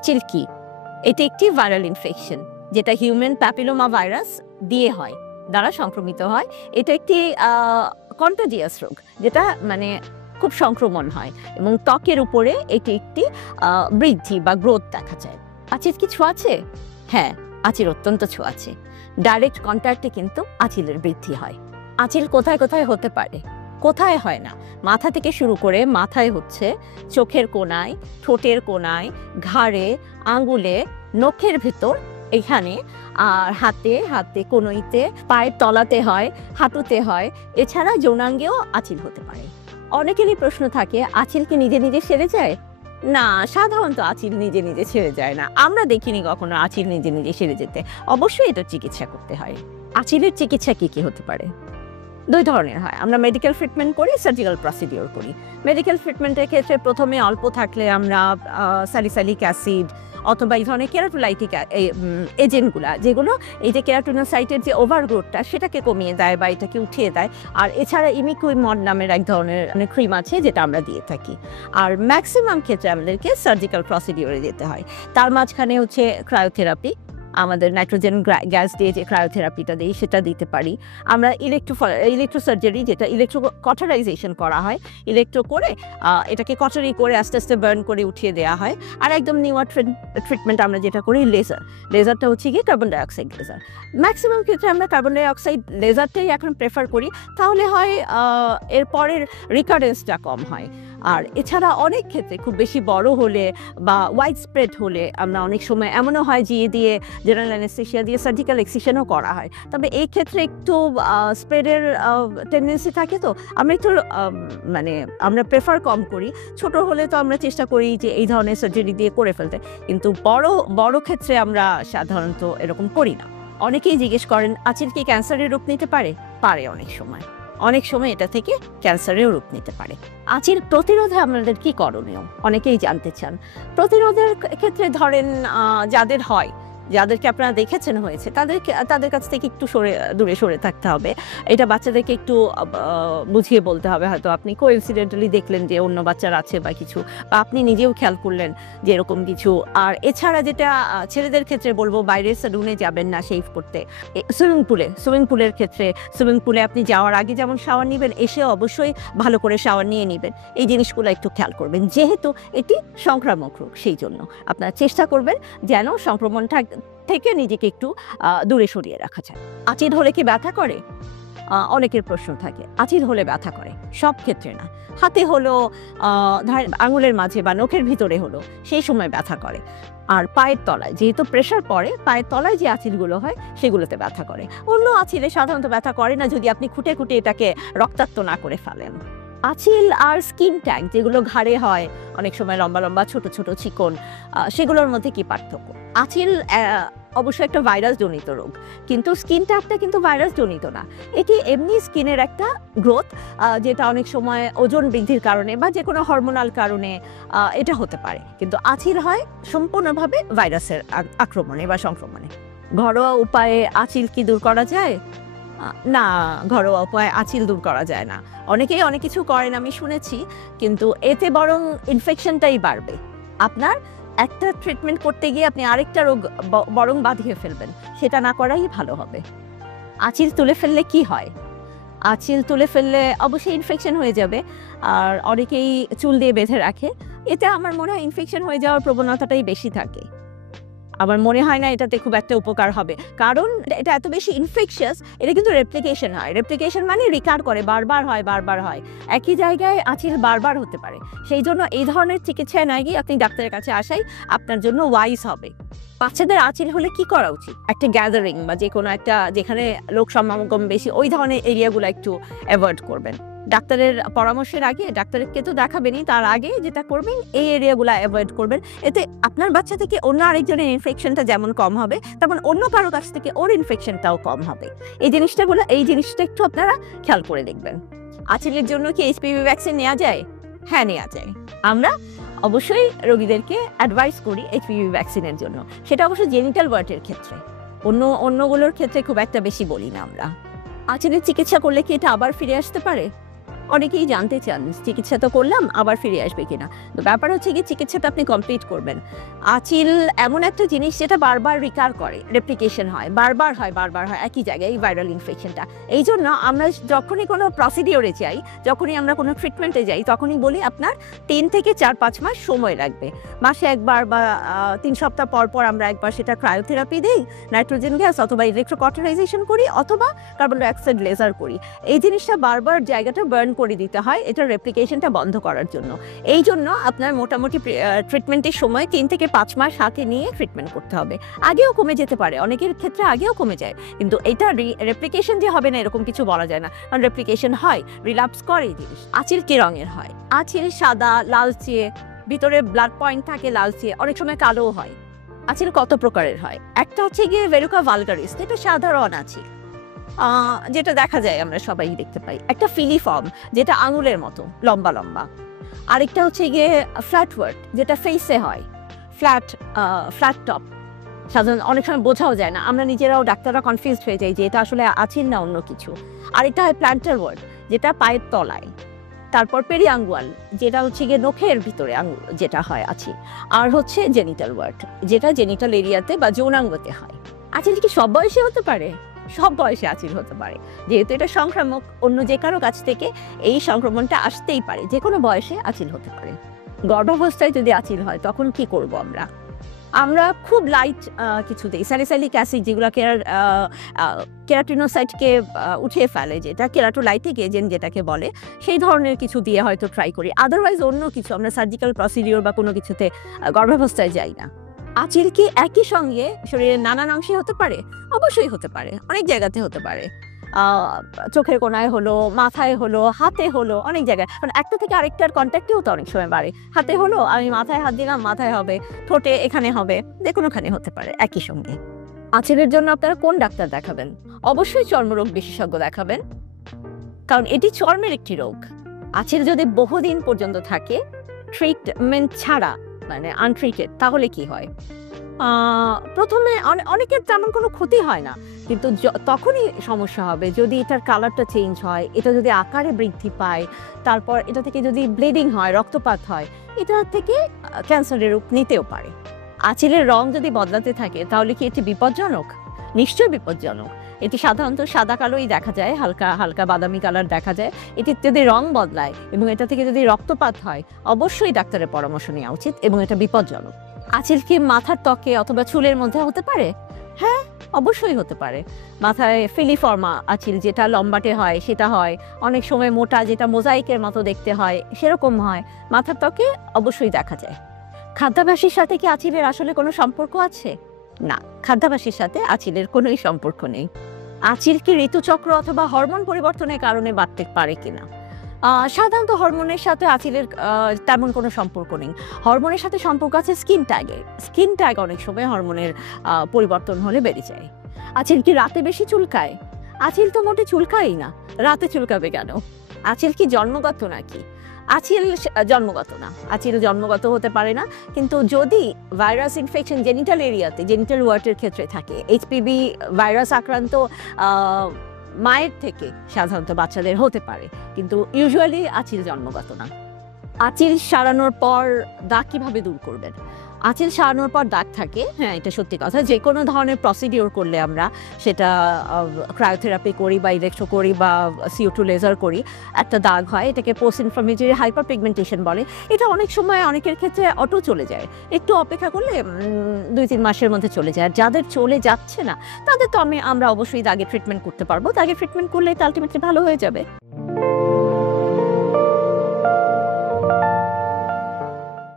আঁচিল কি? এটি একটি ভাইরাল ইনফেকশন যেটা হিউম্যান প্যাপিলোমা ভাইরাস দিয়ে হয়, দ্বারা সংক্রমিত হয়। এটা একটি কন্টাজিয়াস রোগ যেটা মানে খুব সংক্রমণ হয় এবং ত্বকের উপরে এটি একটি বৃদ্ধি বা গ্রোথ দেখা যায়। আঁচিল কি ছোঁয়াচে? হ্যাঁ, আঁচিল অত্যন্ত ছোঁয়াচে। ডাইরেক্ট কন্ট্যাক্টে কিন্তু আঁচিলের বৃদ্ধি হয়। আঁচিল কোথায় কোথায় হতে পারে? কোথায় হয় না, মাথা থেকে শুরু করে মাথায় হচ্ছে, চোখের কোণায়, ঠোঁটের কোণায়, ঘাড়ে, আঙ্গুলে, নখের ভেতর, এখানে, আর হাতে কনুইতে, পায়ের তলাতে হয়, হাঁটুতে হয়। এছাড়া যৌনাঙ্গেও আঁচিল হতে পারে। অনেকেরই প্রশ্ন থাকে, আঁচিল কি নিজে নিজে সেরে যায়? না, সাধারণত আঁচিল নিজে নিজে সেরে যায় না। আমরা দেখিনি কখনো আঁচিল নিজে নিজে সেরে যেতে। অবশ্যই এটা চিকিৎসা করতে হয়। আঁচিলের চিকিৎসা কি কি হতে পারে? দুই ধরনের হয়। আমরা মেডিকেল ট্রিটমেন্ট করি, সার্জিক্যাল প্রসিডিওর করি। মেডিকেল ট্রিটমেন্টের ক্ষেত্রে প্রথমে অল্প থাকলে আমরা স্যালিসাইলিক অ্যাসিড অথবা এই ধরনের কেরাটোলাইটিক এজেন্টগুলা, যেগুলো এই যে কেরাটোনোসাইটের যে ওভারগ্রোথটা সেটাকে কমিয়ে দেয় বা এটাকে উঠিয়ে দেয়। আর এছাড়া ইমিকুইমড নামের এক ধরনের ক্রিম আছে যেটা আমরা দিয়ে থাকি। আর ম্যাক্সিমাম ক্ষেত্রে আমাদেরকে সার্জিক্যাল প্রসিডিওরে যেতে হয়। তার মাঝখানে হচ্ছে ক্রায়োথেরাপি, আমাদের নাইট্রোজেন গ্যাস দিয়ে যে ক্রায়োথেরাপিটা দিই সেটা দিতে পারি। আমরা ইলেকট্রোসার্জারি, যেটা কটারাইজেশন করা হয়, ইলেকট্রো করে এটাকে কটারি করে আস্তে আস্তে বার্ন করে উঠিয়ে দেওয়া হয়। আর একদম নিউয়ার ট্রিটমেন্ট আমরা যেটা করি লেজারটা হচ্ছে গিয়ে কার্বন ডাইঅক্সাইড লেজার। ম্যাক্সিমাম ক্ষেত্রে আমরা কার্বন ডাইঅক্সাইড লেজারটাই এখন প্রেফার করি, তাহলে হয় এর পরের রিকারেন্সটা কম হয়। আর এছাড়া অনেক ক্ষেত্রে খুব বেশি বড় হলে বা ওয়াইড স্প্রেড হলে আমরা অনেক সময় এমনও হয় দিয়ে জেনারেল অ্যানেস্থেসিয়া দিয়ে সার্জিক্যাল এক্সিশনও করা হয়। তবে এই ক্ষেত্রে একটু স্প্রেডের টেন্ডেন্সি থাকে, তো আমরা একটু আমরা প্রেফার কম করি। ছোট হলে তো আমরা চেষ্টা করি যে এই ধরনের সার্জারি দিয়ে করে ফেলতে, কিন্তু বড় ক্ষেত্রে আমরা সাধারণত এরকম করি না। অনেকেই জিজ্ঞেস করেন, আঁচিল কি ক্যান্সারের রূপ নিতে পারে? পারে, অনেক সময় এটা থেকে ক্যান্সারের রূপ নিতে পারে। আঁচিল প্রতিরোধে আমাদের কি করণীয় অনেকেই জানতে চান। প্রতিরোধের ক্ষেত্রে ধরেন যাদের হয়, যাদেরকে আপনারা দেখেছেন হয়েছে, তাদের কাছ থেকে একটু দূরে সরে থাকতে হবে। এটা বাচ্চাদেরকে একটু বুঝিয়ে বলতে হবে। হয়তো আপনি কোইন্সিডেন্টালি দেখলেন যে অন্য বাচ্চার আছে বা কিছু, বা আপনি নিজেও খেয়াল করলেন যে এরকম কিছু। আর এছাড়া যেটা ছেলেদের ক্ষেত্রে বলবো, বাইরের সেলুনে যাবেন না শেভ করতে। সুইমিং পুলের ক্ষেত্রে সুইমিং পুলে আপনি যাওয়ার আগে যেমন শাওয়ার নেবেন, এসে অবশ্যই ভালো করে শাওয়ার নিয়ে নেবেন। এই জিনিসগুলো একটু খেয়াল করবেন, যেহেতু এটি সংক্রামক রোগ, সেই জন্য আপনারা চেষ্টা করবেন যেন সংক্রমণটা থেকে নিজেকে একটু দূরে সরিয়ে রাখা যায়। আঁচিল হলে কি ব্যথা করে? অনেকের প্রশ্ন থাকে, আঁচিল হলে ব্যথা করে? সব ক্ষেত্রে না। হাতে হলো, আঙুলের মাঝে বা নখের ভিতরে হলো, সেই সময় ব্যথা করে। আর পায়ের তলায় যেহেতু প্রেশার পড়ে, পায়ের তলায় যে আঁচিলগুলো হয় সেগুলোতে ব্যথা করে। অন্য আঁচিলে সাধারণত ব্যথা করে না, যদি আপনি খুঁটে এটাকে রক্তাক্ত না করে ফেলেন। আঁচিল আর স্কিন ট্যাগ যেগুলো ঘাড়ে হয়, অনেক সময় লম্বা লম্বা ছোট ছোট চিকন, সেগুলোর মধ্যে কি পার্থক্য? আঁচিল অবশ্যই একটা ভাইরাস জনিত রোগ, কিন্তু স্কিন ট্যাগটা কিন্তু ভাইরাস জনিত না। এটি এমনি স্কিনের একটা গ্রোথ, যেটা অনেক সময় ওজন বৃদ্ধির কারণে বা যে কোনো হরমোনাল কারণে এটা হতে পারে। কিন্তু আঁচিল হয় সম্পূর্ণভাবে ভাইরাসের আক্রমণে বা সংক্রমণে। ঘরোয়া উপায়ে আঁচিল কি দূর করা যায়? না, ঘরোয়া উপায়ে আঁচিল দূর করা যায় না। অনেকেই অনেক কিছু করেন আমি শুনেছি, কিন্তু এতে বরং ইনফেকশনটাই বাড়বে। আপনার একটা ট্রিটমেন্ট করতে গিয়ে আপনি আরেকটা রোগ বরং বাঁধিয়ে ফেলবেন, সেটা না করাই ভালো হবে। আঁচিল তুলে ফেললে কি হয়? আঁচিল তুলে ফেললে অবশ্যই ইনফেকশন হয়ে যাবে। আর অনেকেই চুল দিয়ে বেঁধে রাখে, এতে আমার মনে হয় ইনফেকশন হয়ে যাওয়ার প্রবণতাটাই বেশি থাকে। আমার মনে হয় না এটাতে খুব একটা উপকার হবে, কারণ এটা এত বেশি ইনফেকশাস। এটা কিন্তু রেপ্লিকেশন হয়। রেপ্লিকেশন মানে রিকার করে, বারবার হয়। একই জায়গায় আঁচিল বারবার হতে পারে। সেই জন্য এই ধরনের চিকিৎসায় না গিয়ে আপনি ডাক্তারের কাছে আসাই আপনার জন্য ওয়াইজ হবে। বাচ্চাদের আঁচিল হলে কি করা উচিত? একটা গ্যাদারিং বা যে কোনো একটা যেখানে লোক সমাগম বেশি, ওই ধরনের এরিয়াগুলো একটু অ্যাভয়েড করবেন। ডাক্তারের পরামর্শের আগে, ডাক্তারকে তো দেখাবেনই, তার আগে যেটা করবেন এই এরিয়াগুলো অ্যাভয়েড করবেন। এতে আপনার বাচ্চা থেকে অন্য আরেকজনের ইনফেকশনটা যেমন কম হবে, তেমন অন্য কারো কাছ থেকে ওর ইনফেকশনটাও কম হবে। এই জিনিসটা একটু আপনারা খেয়াল করে দেখবেন। আঁচিলের জন্য কি এইচপিভি ভ্যাকসিন নেওয়া যায়? হ্যাঁ, নেওয়া যায়। আমরা অবশ্যই রোগীদেরকে অ্যাডভাইস করি এইচপিভি ভ্যাকসিনের জন্য। সেটা অবশ্য জেনিটাল ওয়ার্টের ক্ষেত্রে, অন্যগুলোর ক্ষেত্রে খুব একটা বেশি বলি না আমরা। আঁচিলের চিকিৎসা করলে কি এটা আবার ফিরে আসতে পারে? অনেকেই জানতে চান চিকিৎসা তো করলাম আবার ফিরে আসবে কিনা। তো ব্যাপার হচ্ছে কি চিকিৎসাটা আপনি কমপ্লিট করবেন। আঁচিল এমন একটা জিনিস যেটা বারবার রিকার করে, রেপ্লিকেশন হয়, বারবার হয় একই জায়গায় এই ভাইরাল ইনফেকশনটা। এই জন্য আমরা যখনই কোনো প্রসিডিওরে যাই, যখনই আমরা কোনো ট্রিটমেন্টে যাই, তখনই বলি আপনার 3 থেকে 4-5 মাস সময় লাগবে। মাসে একবার বা 3 সপ্তাহ পর পর আমরা একবার সেটা ক্রায়োথেরাপি দিই, নাইট্রোজেন গ্যাস অথবা ইলেকট্রোকর্টিনাইজেশন করি অথবা কার্বন ডাইঅক্সাইড লেজার করি। এই জিনিসটা বারবার জায়গাটা বার্ন করে দিতে হয় এটা রেপ্লিকেশনটা বন্ধ করার জন্য। এই জন্য আপনার মোটামুটি ট্রিটমেন্টের সময় 3 থেকে 5 মাস হাতে নিয়ে ট্রিটমেন্ট করতে হবে। আগেও কমে যেতে পারে, অনেকের ক্ষেত্রে আগেও কমে যায়, কিন্তু এটা রেপ্লিকেশন যে হবে না এরকম কিছু বলা যায় না, কারণ রেপ্লিকেশন হয়, রিল্যাপস করে এই জিনিস। আঁচিল কি রঙের হয়? আঁচিল সাদা, লালচে, ভিতরে ব্লাড পয়েন্ট থাকে লালচে, অনেক সময় কালোও হয়। আঁচিল কত প্রকারের হয়? একটা হচ্ছে গিয়ে ভেরুকা ভালগারিস, এটা সাধারণ আঁচিল, যেটা দেখা যায় আমরা সবাই দেখতে পাই। একটা ফিলিফর্ম, যেটা আঙুলের মতো লম্বা লম্বা। আরেকটা হচ্ছে গিয়ে ফ্ল্যাটওয়ার্ড, যেটা ফেসে হয়, ফ্ল্যাট টপ। সাধারণত অনেক সময় বোঝাও যায় না, আমরা নিজেরাও ডাক্তাররা কনফিউজড হয়ে যাই যে এটা আসলে আঁচিল না অন্য কিছু। আরেকটা হয় প্ল্যান্টার ওয়ার্ড, যেটা পায়ের তলায়। তারপর পেরিয়াঙ্গুয়াল, যেটা হচ্ছে গিয়ে নখের ভিতরে আঙুল যেটা হয় আঁচিল। আর হচ্ছে জেনিটাল ওয়ার্ড, যেটা জেনিটাল এরিয়াতে বা যৌনাঙ্গতে হয়। আঁচিল কি সব বয়সে হতে পারে? সব বয়সে আঁচিল হতে পারে, যেহেতু এটা সংক্রামক, অন্য যে কারো কাছ থেকে এই সংক্রমণটা আসতেই পারে, যে কোনো বয়সে আঁচিল হতে পারে। গর্ভাবস্থায় যদি আঁচিল হয় তখন কি করব আমরা খুব লাইট কিছু দিই, স্যালিসাইলিক অ্যাসিড, যেগুলো কেরাটিনোসাইটকে উঠিয়ে ফেলে, যেটা কেরাটোলাইটিক এজেন্ট যেটাকে বলে, সেই ধরনের কিছু দিয়ে হয়তো ট্রাই করি। আদারওয়াইজ অন্য কিছু আমরা সার্জিক্যাল প্রসিডিওর বা কোনো কিছুতে গর্ভাবস্থায় যাই না। আঁচিল কি একই সঙ্গে শরীরের নানান অংশে হতে পারে? অবশ্যই হতে পারে, অনেক জায়গাতে হতে পারে। চোখের কোনায় হলো, মাথায় হলো, হাতে হলো, অনেক জায়গায়। মানে একটা থেকে আরেকটার কন্ট্যাক্টেও তো অনেক সময় বাড়ে। হাতে হলো, আমি মাথায় হাত দিলাম, মাথায় হবে, ঠোঁটে এখানে হবে, যে কোনোখানে হতে পারে একই সঙ্গে। আঁচিলের জন্য আপনারা কোন ডাক্তার দেখাবেন? অবশ্যই চর্মরোগ বিশেষজ্ঞ দেখাবেন, কারণ এটি চর্মের একটি রোগ। আঁচিল যদি বহুদিন পর্যন্ত থাকে ট্রিটমেন্ট ছাড়া, মানে আনট্রিটেড, তাহলে কি হয়? প্রথমে অনেকের তেমন কোনো ক্ষতি হয় না, কিন্তু তখনই সমস্যা হবে যদি এটার কালারটা চেঞ্জ হয়, এটা যদি আকারে বৃদ্ধি পায়, তারপর এটা থেকে যদি ব্লিডিং হয়, রক্তপাত হয়, এটা থেকে ক্যান্সারের রূপ নিতেও পারে। আঁচিলের রং যদি বদলাতে থাকে তাহলে কি এটি বিপজ্জনক? নিশ্চয়ই বিপজ্জনক। এটি সাধারণত সাদা কালোই দেখা যায়, হালকা হালকা বাদামি কালার দেখা যায়। এটি যদি রং বদলায় এবং এটা থেকে যদি রক্তপাত হয়, অবশ্যই ডাক্তারের পরামর্শ নেওয়া উচিত, এবং এটা বিপজ্জনক। আঁচিল কি মাথার ত্বকে অথবা চুলের মধ্যে হতে পারে? হ্যাঁ, অবশ্যই হতে পারে। মাথায় ফিলিফর্মা আঁচিল, যেটা লম্বাটে হয়, সেটা হয়। অনেক সময় মোটা, যেটা মোজাইকের মতো দেখতে হয়, সেরকম হয়। মাথার ত্বকে অবশ্যই দেখা যায়। খাদ্যাভ্যাসের সাথে কি আঁচিলের আসলে কোনো সম্পর্ক আছে? না, খাদ্যাভ্যাসের সাথে আঁচিলের কোনোই সম্পর্ক নেই। আঁচিল কি ঋতুচক্র অথবা হরমোন পরিবর্তনের কারণে বাড়তে পারে কিনা? সাধারণত হরমোনের সাথে আঁচিলের তেমন কোনো সম্পর্ক নেই। হরমোনের সাথে সম্পর্ক আছে স্কিন ট্যাগের। স্কিন ট্যাগ অনেক সময় হরমোনের পরিবর্তন হলে বেড়ে যায়। আঁচিল কি রাতে বেশি চুলকায়? আঁচিল তো মোটে চুলকায়ই না, রাতে চুলকাবে কেন? আঁচিল কি জন্মগত নাকি? আঁচিল জন্মগত না, আঁচিল জন্মগত হতে পারে না, কিন্তু যদি ভাইরাস ইনফেকশন জেনিটাল এরিয়াতে, জেনিটাল ওয়ার্টের ক্ষেত্রে থাকে, এইচপিভি ভাইরাস আক্রান্ত মায়ের থেকে সাধারণত বাচ্চাদের হতে পারে, কিন্তু ইউজুয়ালি আঁচিল জন্মগত না। আঁচিল সারানোর পর দাগ কিভাবে দূর করবেন? আঁচিল সারানোর পর দাগ থাকে, হ্যাঁ এটা সত্যি কথা। যে কোনো ধরনের প্রসিডিওর করলে আমরা, সেটা ক্রায়োথেরাপি করি বা ইলেকট্রো করি বা CO2 লেজার করি, একটা দাগ হয়, এটাকে পোস্ট ইনফ্লামেটরি হাইপার পিগমেন্টেশন বলে। এটা অনেক সময় অনেকের ক্ষেত্রে অটো চলে যায়, একটু অপেক্ষা করলে 2-3 মাসের মধ্যে চলে যায়। আর যাদের চলে যাচ্ছে না তাদের তো আমরা অবশ্যই দাগে ট্রিটমেন্ট করতে পারবো। দাগে ট্রিটমেন্ট করলে এটা আলটিমেটলি ভালো হয়ে যাবে।